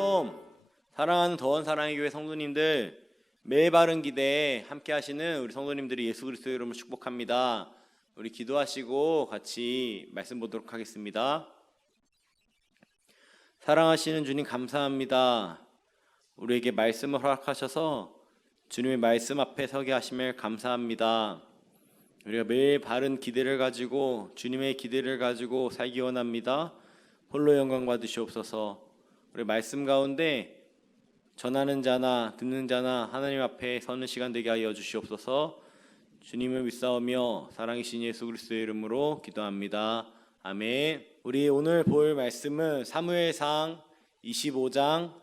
샬롬. 사랑하는 더원 사랑의 교회 성도님들, 매일 바른 기대에 함께 하시는 우리 성도님들이 예수 그리스도의 이름으로 축복합니다. 우리 기도하시고 같이 말씀 보도록 하겠습니다. 사랑하시는 주님 감사합니다. 우리에게 말씀을 허락하셔서 주님의 말씀 앞에 서게 하심을 감사합니다. 우리가 매일 바른 기대를 가지고 주님의 기대를 가지고 살기 원합니다. 홀로 영광 받으시옵소서. 우리 말씀 가운데 전하는 자나 듣는 자나 하나님 앞에 서는 시간 되게 하여 주시옵소서. 주님을 믿사오며 사랑이신 예수 그리스도의 이름으로 기도합니다. 아멘. 우리 오늘 볼 말씀은 사무엘상 25장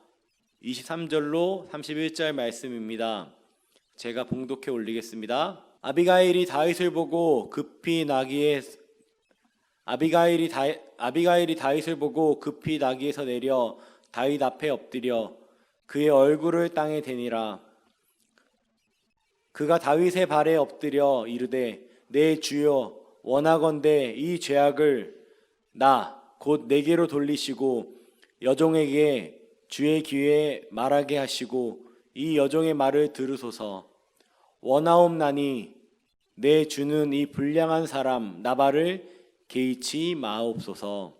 23절로 31절 말씀입니다. 제가 봉독해 올리겠습니다. 아비가일이 다윗을 보고 급히 나귀에서 내려 다윗 앞에 엎드려 그의 얼굴을 땅에 대니라. 그가 다윗의 발에 엎드려 이르되 내 주여 원하건대 이 죄악을 나 곧 내게로 돌리시고 여종에게 주의 귀에 말하게 하시고 이 여종의 말을 들으소서. 원하옵나니 내 주는 이 불량한 사람 나발을 개의치 마옵소서.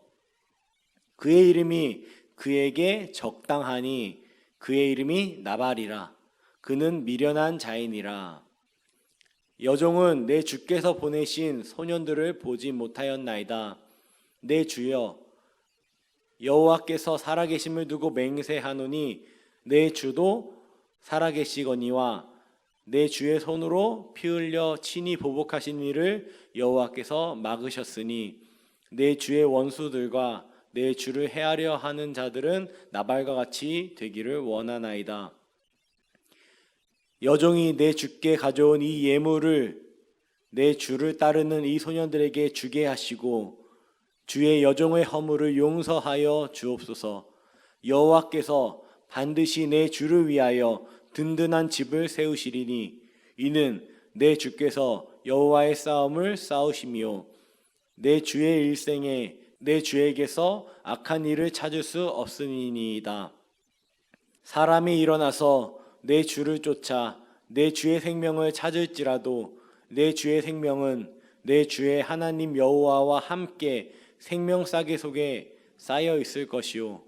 그의 이름이 그에게 적당하니 그의 이름이 나발이라. 그는 미련한 자이니라. 여종은 내 주께서 보내신 소년들을 보지 못하였나이다. 내 주여 여호와께서 살아계심을 두고 맹세하노니 내 주도 살아계시거니와 내 주의 손으로 피 흘려 친히 보복하신 일을 여호와께서 막으셨으니 내 주의 원수들과 내 주를 해하려 하는 자들은 나발과 같이 되기를 원하나이다. 여종이 내 주께 가져온 이 예물을 내 주를 따르는 이 소년들에게 주게 하시고 주의 여종의 허물을 용서하여 주옵소서. 여호와께서 반드시 내 주를 위하여 든든한 집을 세우시리니 이는 내 주께서 여호와의 싸움을 싸우시며 내 주의 일생에 내 주에게서 악한 일을 찾을 수 없으니이다. 사람이 일어나서 내 주를 쫓아 내 주의 생명을 찾을지라도 내 주의 생명은 내 주의 하나님 여호와와 함께 생명싸개 속에 쌓여 있을 것이요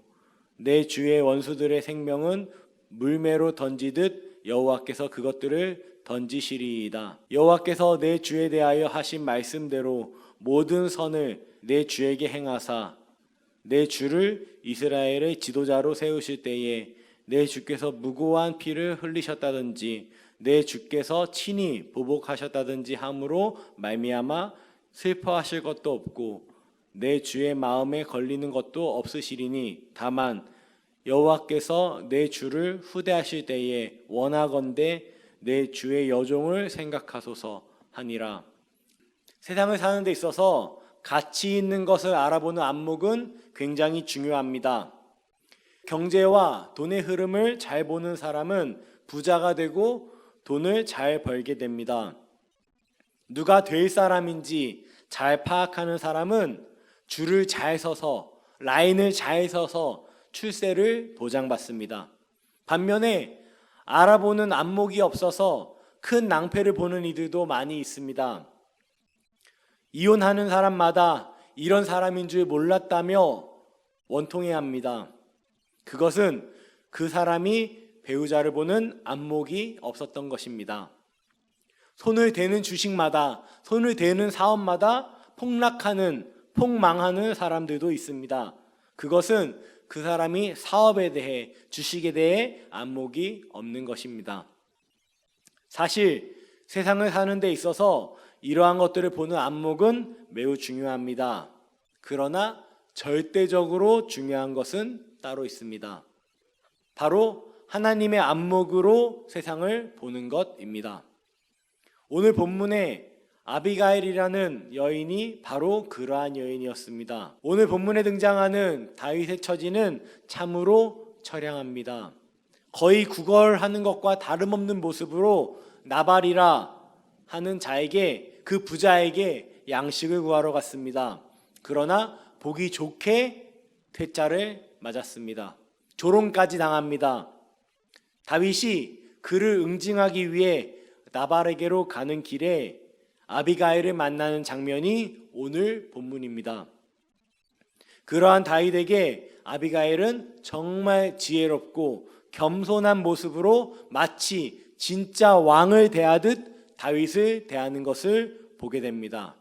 내 주의 원수들의 생명은 물매로 던지듯 여호와께서 그것들을 던지시리이다. 여호와께서 내 주에 대하여 하신 말씀대로 모든 선을 내 주에게 행하사 내 주를 이스라엘의 지도자로 세우실 때에 내 주께서 무고한 피를 흘리셨다든지 내 주께서 친히 보복하셨다든지 함으로 말미암아 슬퍼하실 것도 없고 내 주의 마음에 걸리는 것도 없으시리니 다만 여호와께서 내 주를 후대하실 때에 원하건대 내 주의 여종을 생각하소서 하니라. 세상을 사는 데 있어서 가치 있는 것을 알아보는 안목은 굉장히 중요합니다. 경제와 돈의 흐름을 잘 보는 사람은 부자가 되고 돈을 잘 벌게 됩니다. 누가 될 사람인지 잘 파악하는 사람은 줄을 잘 서서 라인을 잘 서서 출세를 보장받습니다. 반면에 알아보는 안목이 없어서 큰 낭패를 보는 이들도 많이 있습니다. 이혼하는 사람마다 이런 사람인 줄 몰랐다며 원통해합니다. 그것은 그 사람이 배우자를 보는 안목이 없었던 것입니다. 손을 대는 주식마다, 손을 대는 사업마다 폭망하는 사람들도 있습니다. 그것은 그 사람이 사업에 대해, 주식에 대해 안목이 없는 것입니다. 사실 세상을 사는 데 있어서 이러한 것들을 보는 안목은 매우 중요합니다. 그러나 절대적으로 중요한 것은 따로 있습니다. 바로 하나님의 안목으로 세상을 보는 것입니다. 오늘 본문에 아비가일이라는 여인이 바로 그러한 여인이었습니다. 오늘 본문에 등장하는 다윗의 처지는 참으로 처량합니다. 거의 구걸하는 것과 다름없는 모습으로 나발이라 하는 자에게, 그 부자에게 양식을 구하러 갔습니다. 그러나 보기 좋게 퇴짜를 맞았습니다. 조롱까지 당합니다. 다윗이 그를 응징하기 위해 나발에게로 가는 길에 아비가일을 만나는 장면이 오늘 본문입니다. 그러한 다윗에게 아비가일은 정말 지혜롭고 겸손한 모습으로 마치 진짜 왕을 대하듯 다윗을 대하는 것을 보게 됩니다.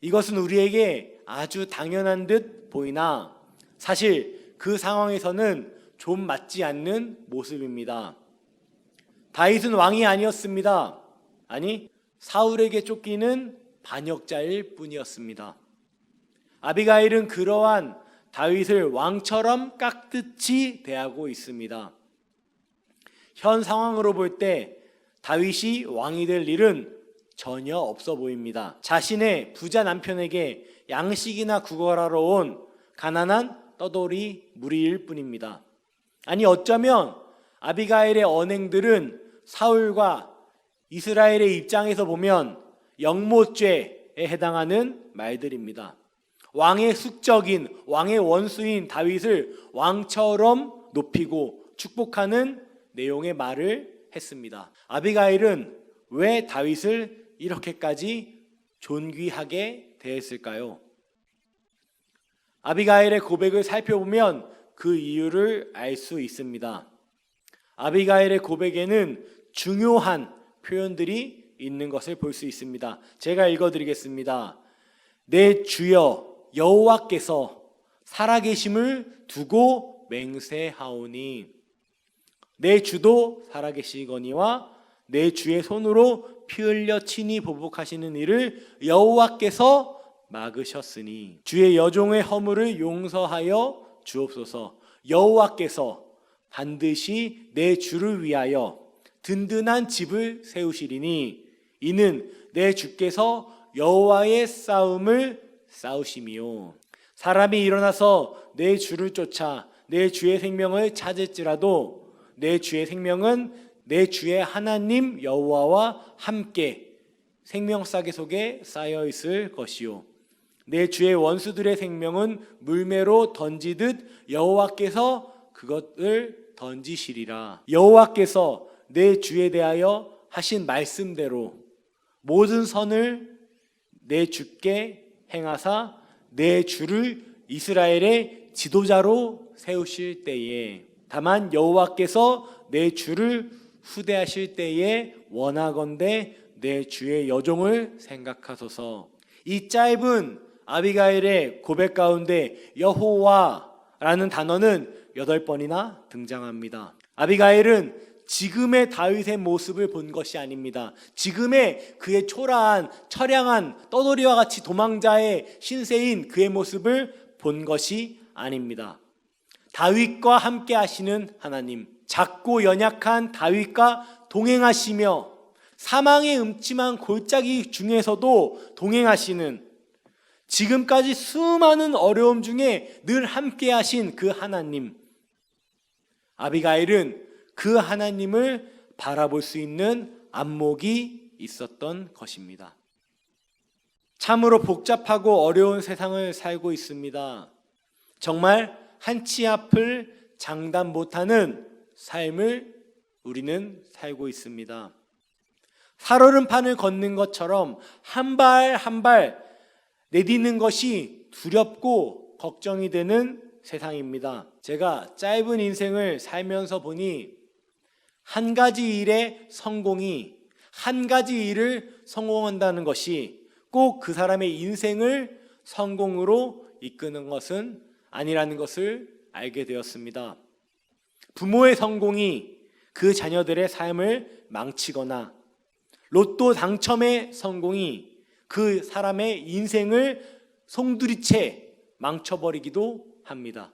이것은 우리에게 아주 당연한 듯 보이나 사실 그 상황에서는 좀 맞지 않는 모습입니다. 다윗은 왕이 아니었습니다. 아니, 사울에게 쫓기는 반역자일 뿐이었습니다. 아비가일은 그러한 다윗을 왕처럼 깍듯이 대하고 있습니다. 현 상황으로 볼 때 다윗이 왕이 될 일은 전혀 없어 보입니다. 자신의 부자 남편에게 양식이나 구걸하러 온 가난한 떠돌이 무리일 뿐입니다. 아니, 어쩌면 아비가일의 언행들은 사울과 이스라엘의 입장에서 보면 영모죄에 해당하는 말들입니다. 왕의 숙적인, 왕의 원수인 다윗을 왕처럼 높이고 축복하는 내용의 말을 했습니다. 아비가일은 왜 다윗을 이렇게까지 존귀하게 대했을까요? 아비가일의 고백을 살펴보면 그 이유를 알 수 있습니다. 아비가일의 고백에는 중요한 표현들이 있는 것을 볼 수 있습니다. 제가 읽어드리겠습니다. 내 주여 여호와께서 살아계심을 두고 맹세하오니 내 주도 살아계시거니와 내 주의 손으로 피 흘려 친히 보복하시는 일을 여호와께서 막으셨으니 주의 여종의 허물을 용서하여 주옵소서. 여호와께서 반드시 내 주를 위하여 든든한 집을 세우시리니 이는 내 주께서 여호와의 싸움을 싸우심이요. 사람이 일어나서 내 주를 쫓아 내 주의 생명을 찾을지라도 내 주의 생명은 내 주의 하나님 여호와와 함께 생명싸개 속에 쌓여 있을 것이요. 내 주의 원수들의 생명은 물매로 던지듯 여호와께서 그것을 던지시리라. 여호와께서 내 주에 대하여 하신 말씀대로 모든 선을 내 주께 행하사 내 주를 이스라엘의 지도자로 세우실 때에 다만 여호와께서 내 주를 후대하실 때에 원하건대 내 주의 여종을 생각하소서. 이 짧은 아비가일의 고백 가운데 여호와라는 단어는 8번이나 등장합니다. 아비가일은 지금의 다윗의 모습을 본 것이 아닙니다. 지금의 그의 초라한 처량한 떠돌이와 같이 도망자의 신세인 그의 모습을 본 것이 아닙니다. 다윗과 함께 하시는 하나님, 작고 연약한 다윗과 동행하시며 사망의 음침한 골짜기 중에서도 동행하시는, 지금까지 수많은 어려움 중에 늘 함께 하신 그 하나님, 아비가일은 그 하나님을 바라볼 수 있는 안목이 있었던 것입니다. 참으로 복잡하고 어려운 세상을 살고 있습니다. 정말 한치 앞을 장담 못하는 삶을 우리는 살고 있습니다. 살얼음판을 걷는 것처럼 한 발 한 발 내딛는 것이 두렵고 걱정이 되는 세상입니다. 제가 짧은 인생을 살면서 보니 한 가지 일의 성공이, 한 가지 일을 성공한다는 것이 꼭 그 사람의 인생을 성공으로 이끄는 것은 아니라는 것을 알게 되었습니다. 부모의 성공이 그 자녀들의 삶을 망치거나 로또 당첨의 성공이 그 사람의 인생을 송두리째 망쳐버리기도 합니다.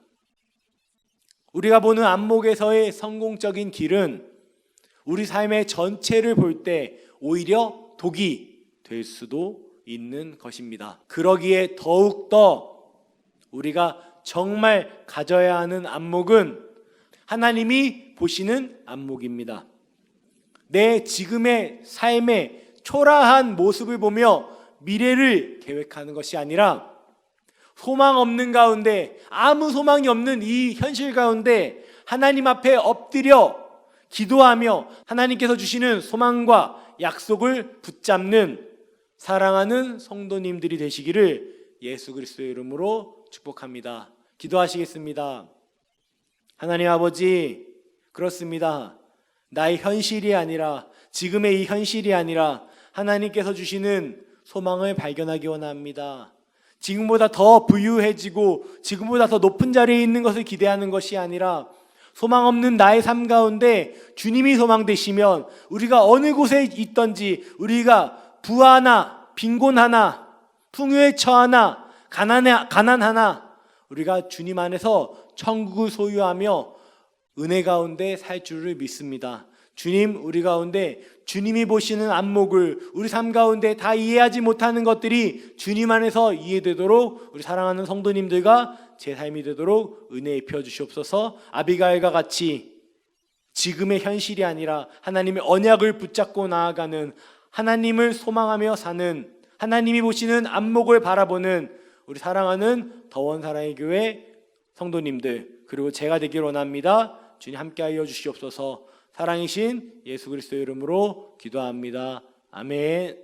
우리가 보는 안목에서의 성공적인 길은 우리 삶의 전체를 볼 때 오히려 독이 될 수도 있는 것입니다. 그러기에 더욱더 우리가 정말 가져야 하는 안목은 하나님이 보시는 안목입니다. 내 지금의 삶의 초라한 모습을 보며 미래를 계획하는 것이 아니라 소망 없는 가운데, 아무 소망이 없는 이 현실 가운데 하나님 앞에 엎드려 기도하며 하나님께서 주시는 소망과 약속을 붙잡는 사랑하는 성도님들이 되시기를 예수 그리스도의 이름으로 축복합니다. 기도하시겠습니다. 하나님 아버지, 그렇습니다. 나의 현실이 아니라, 지금의 이 현실이 아니라 하나님께서 주시는 소망을 발견하기 원합니다. 지금보다 더 부유해지고 지금보다 더 높은 자리에 있는 것을 기대하는 것이 아니라, 소망 없는 나의 삶 가운데 주님이 소망 되시면 우리가 어느 곳에 있든지, 우리가 부하나 빈곤하나 풍요에 처하나 가난하나 우리가 주님 안에서 천국을 소유하며 은혜 가운데 살 줄을 믿습니다. 주님, 우리 가운데 주님이 보시는 안목을 우리 삶 가운데 다 이해하지 못하는 것들이 주님 안에서 이해되도록 우리 사랑하는 성도님들과 제 삶이 되도록 은혜 입혀 주시옵소서. 아비가일과 같이 지금의 현실이 아니라 하나님의 언약을 붙잡고 나아가는, 하나님을 소망하며 사는, 하나님이 보시는 안목을 바라보는 우리 사랑하는 더원 사랑의 교회 성도님들, 그리고 제가 되길 원합니다. 주님 함께하여 주시옵소서. 사랑이신 예수 그리스도의 이름으로 기도합니다. 아멘.